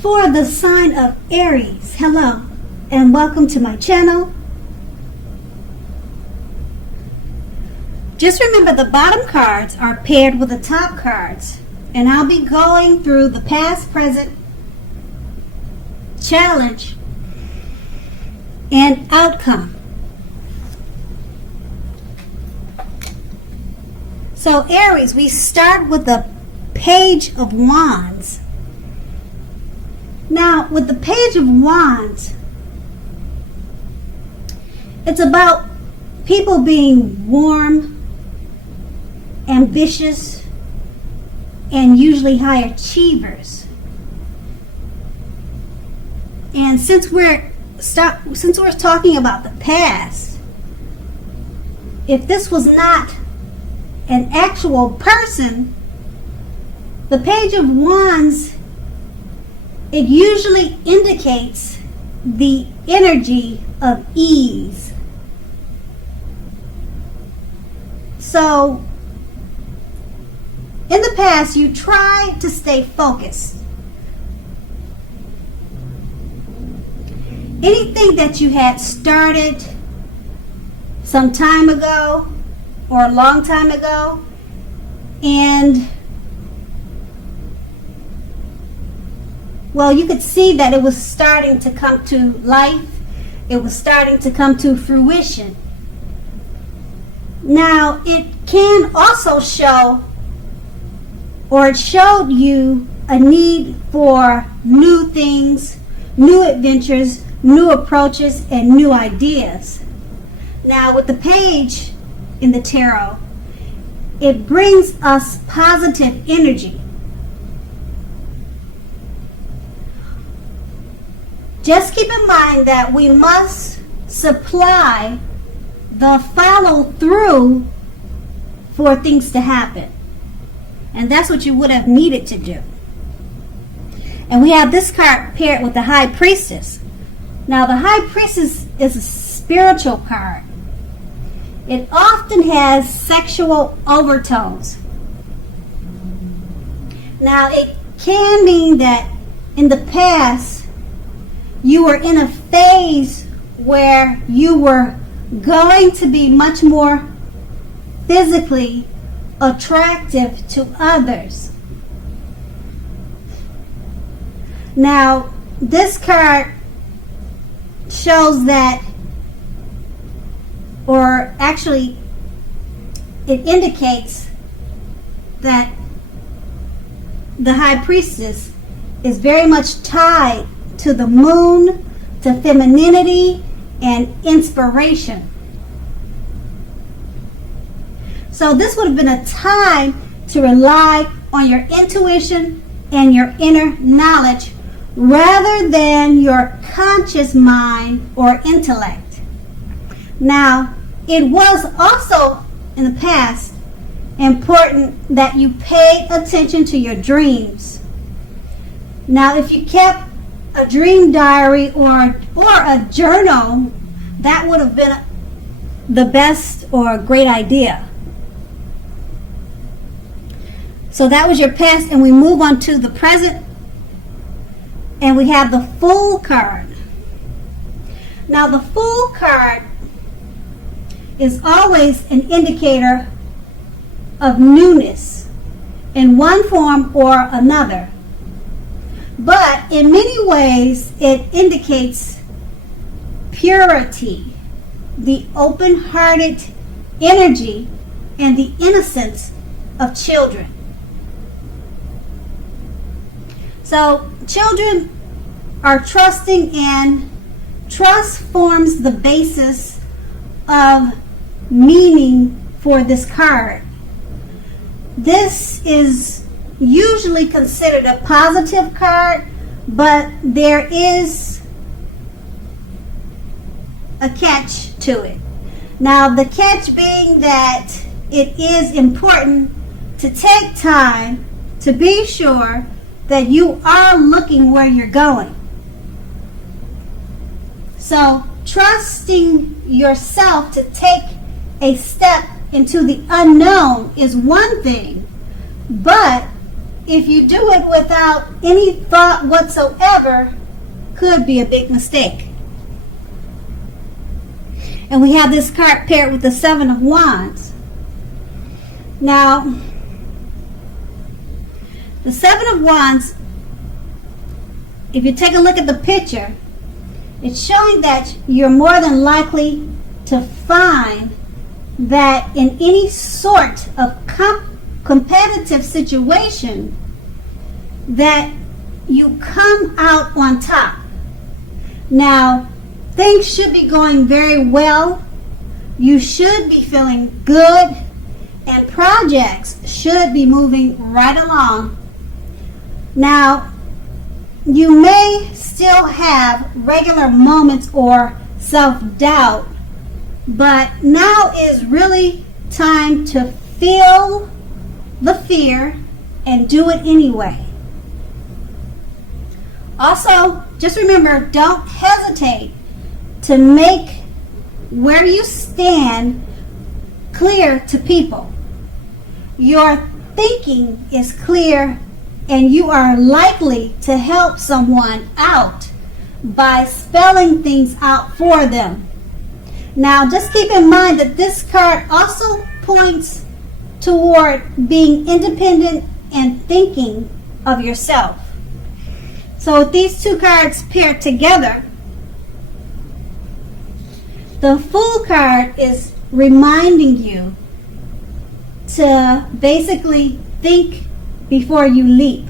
For the sign of Aries, hello and welcome to my channel. Just remember the bottom cards are paired with the top cards, and I'll be going through the past, present, challenge, and outcome. So Aries, we start with the Page of Wands. Now, with the Page of Wands, it's about people being warm, ambitious, and usually high achievers. And since we're talking about the past, if this was not an actual person, the Page of Wands, it usually indicates the energy of ease. So, in the past, you try to stay focused. Anything that you had started some time ago or a long time ago, and well, you could see that it was starting to come to life. It was starting to come to fruition. Now, it can also show, or it showed you, a need for new things, new adventures, new approaches, and new ideas. Now, with the page in the tarot, it brings us positive energy. Just keep in mind that we must supply the follow through for things to happen. And that's what you would have needed to do. And we have this card paired with the High Priestess. Now, the High Priestess is a spiritual card. It often has sexual overtones. Now, it can mean that in the past, you were in a phase where you were going to be much more physically attractive to others. Now, this card shows that, or actually, it indicates that the High Priestess is very much tied to the moon, to femininity, and inspiration. So this would have been a time to rely on your intuition and your inner knowledge rather than your conscious mind or intellect. Now, it was also in the past important that you paid attention to your dreams. Now, if you kept a dream diary or a journal, that would have been the best or a great idea. So that was your past, and we move on to the present, and we have the Fool card. Now, the Fool card is always an indicator of newness in one form or another. But in many ways, it indicates purity, the open-hearted energy, and the innocence of children. So, children are trusting, and trust forms the basis of meaning for this card. This is usually considered a positive card, but there is a catch to it. Now, the catch being that it is important to take time to be sure that you are looking where you're going. So, trusting yourself to take a step into the unknown is one thing, but if you do it without any thought whatsoever, could be a big mistake. And we have this card paired with the Seven of Wands. Now, the Seven of Wands, if you take a look at the picture, it's showing that you're more than likely to find that in any sort of competitive situation that you come out on top. Now, things should be going very well. You should be feeling good, and projects should be moving right along. Now, you may still have regular moments or self-doubt, but now is really time to feel the fear and do it anyway. Also, just remember, don't hesitate to make where you stand clear to people. Your thinking is clear, and you are likely to help someone out by spelling things out for them. Now, just keep in mind that this card also points toward being independent and thinking of yourself. So with these two cards paired together, the Fool card is reminding you to basically think before you leap.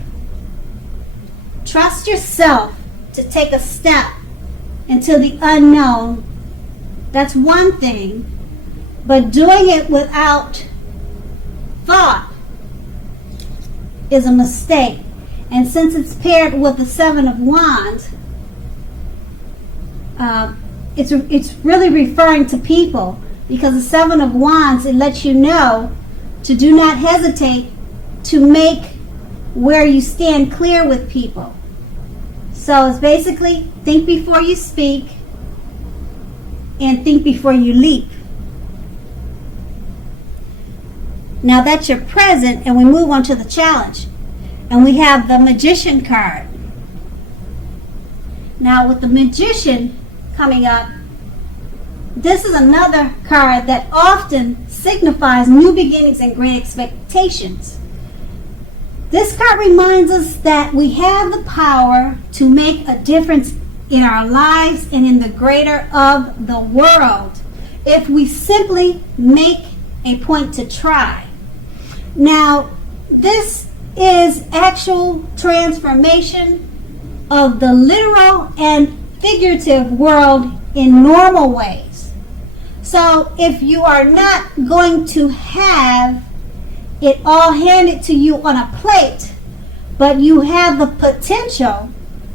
Trust yourself to take a step into the unknown. That's one thing, but doing it without thought is a mistake. And since it's paired with the Seven of Wands, it's really referring to people, because the Seven of Wands, it lets you know to do not hesitate to make where you stand clear with people. So it's basically think before you speak and think before you leap. Now that's your present, and we move on to the challenge. And we have the Magician card. Now with the Magician coming up, this is another card that often signifies new beginnings and great expectations. This card reminds us that we have the power to make a difference in our lives and in the greater of the world if we simply make a point to try. Now, this is actual transformation of the literal and figurative world in normal ways. So if you are not going to have it all handed to you on a plate, but you have the potential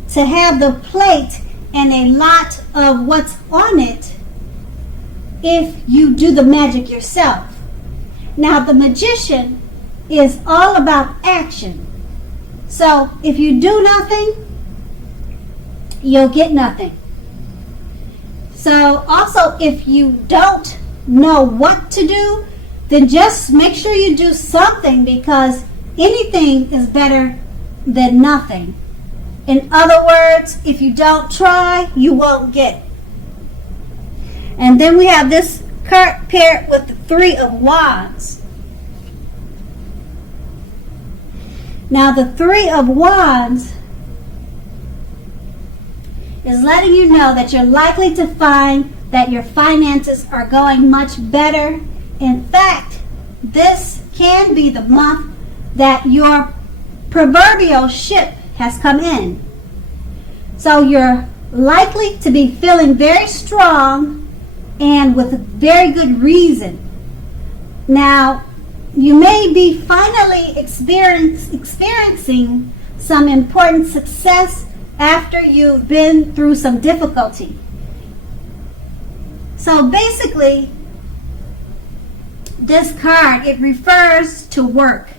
to have the plate and a lot of what's on it if you do the magic yourself. Now the Magician is all about action. So if you do nothing, you'll get nothing. So also, if you don't know what to do, then just make sure you do something, because anything is better than nothing. In other words, if you don't try, you won't get. And then we have this card paired with the Three of Wands. Now the Three of Wands is letting you know that you're likely to find that your finances are going much better. In fact, this can be the month that your proverbial ship has come in. So you're likely to be feeling very strong and with very good reason. Now, you may be finally experiencing some important success after you've been through some difficulty. So basically, this card, it refers to work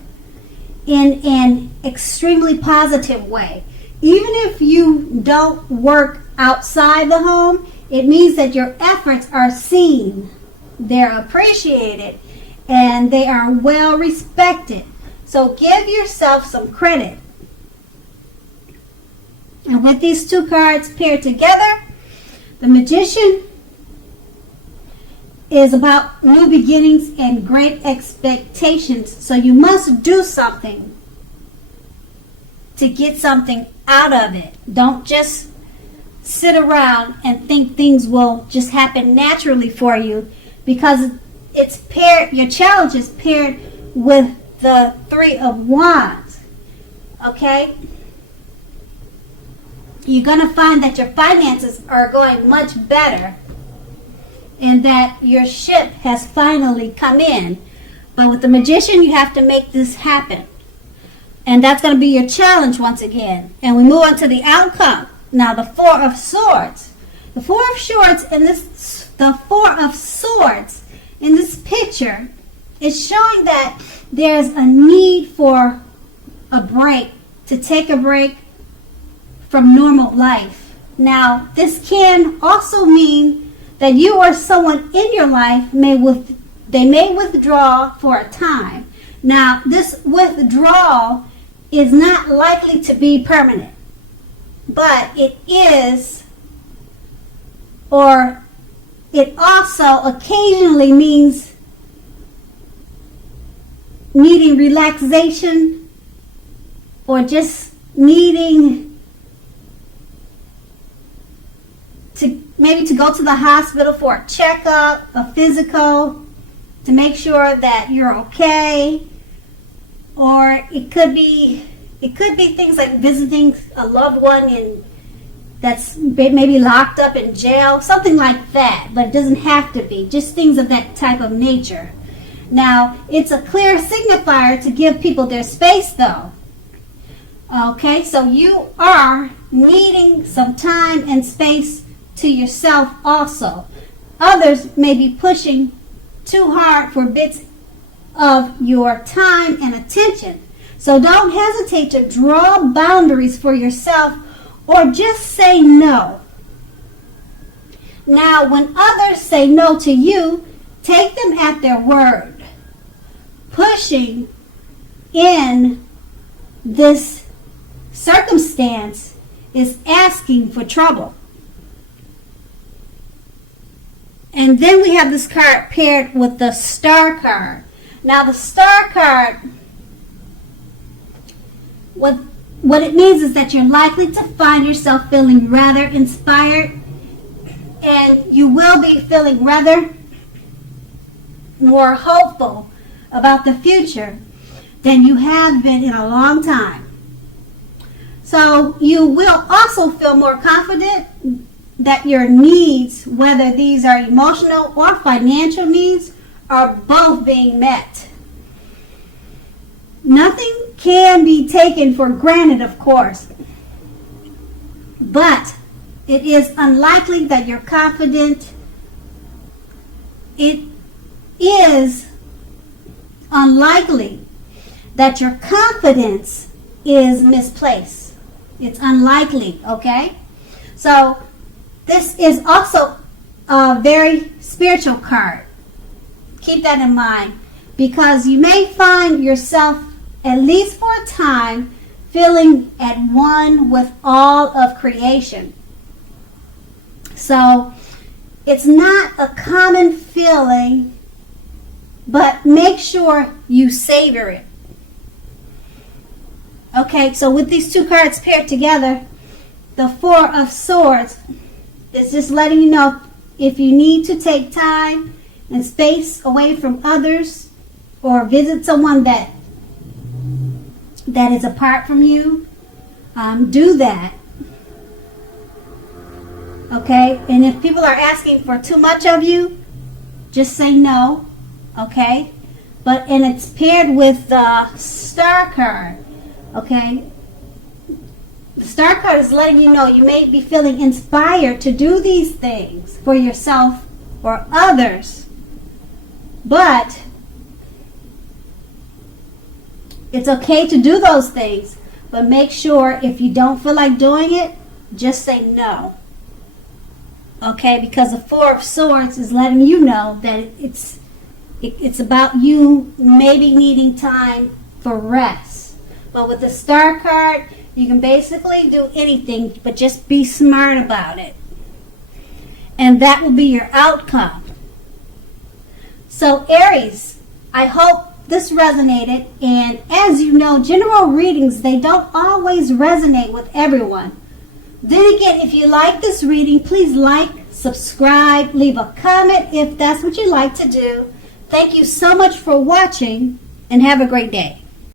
in an extremely positive way. Even if you don't work outside the home, it means that your efforts are seen, they're appreciated, and they are well respected. So give yourself some credit. And with these two cards paired together, the Magician is about new beginnings and great expectations. So you must do something to get something out of it. Don't just sit around and think things will just happen naturally for you, because it's paired, your challenge is paired with the Three of Wands. Okay? You're going to find that your finances are going much better and that your ship has finally come in. But with the Magician, you have to make this happen. And that's going to be your challenge once again. And we move on to the outcome. Now, the Four of Swords. The Four of Swords in this picture is showing that there's a need for a break, to take a break from normal life. Now, this can also mean that you or someone in your life may withdraw for a time. Now, this withdrawal is not likely to be permanent, but it is, or it also occasionally means needing relaxation, or just needing to maybe to go to the hospital for a checkup, a physical, to make sure that you're okay. Or it could be things like visiting a loved one that's maybe locked up in jail, something like that. But it doesn't have to be. Just things of that type of nature. Now, it's a clear signifier to give people their space, though. Okay, so you are needing some time and space to yourself also. Others may be pushing too hard for bits of your time and attention. So don't hesitate to draw boundaries for yourself, or just say no. Now, when others say no to you, take them at their word. Pushing in this circumstance is asking for trouble. And then we have this card paired with the Star card. Now, the Star card, what it means is that you're likely to find yourself feeling rather inspired, and you will be feeling rather more hopeful about the future than you have been in a long time. So you will also feel more confident that your needs, whether these are emotional or financial needs, are both being met. Nothing can be taken for granted, of course, but it is unlikely that you're confident. It is unlikely that your confidence is misplaced. It's unlikely, okay? So this is also a very spiritual card. Keep that in mind, because you may find yourself, at least for a time, feeling at one with all of creation. So it's not a common feeling, but make sure you savor it. Okay, so with these two cards paired together, the Four of Swords is just letting you know if you need to take time and space away from others, or visit someone that is apart from you, do that. Okay, and if people are asking for too much of you, just say no. Okay, and it's paired with the Star card. Okay, the Star card is letting you know you may be feeling inspired to do these things for yourself or others, but it's okay to do those things, but make sure if you don't feel like doing it, just say no. Okay, because the Four of Swords is letting you know that it's about you maybe needing time for rest. But with the Star card, you can basically do anything, but just be smart about it. And that will be your outcome. So Aries, I hope this resonated. And as you know, general readings, they don't always resonate with everyone. Then again, if you like this reading, please like, subscribe, leave a comment if that's what you like to do. Thank you so much for watching, and have a great day.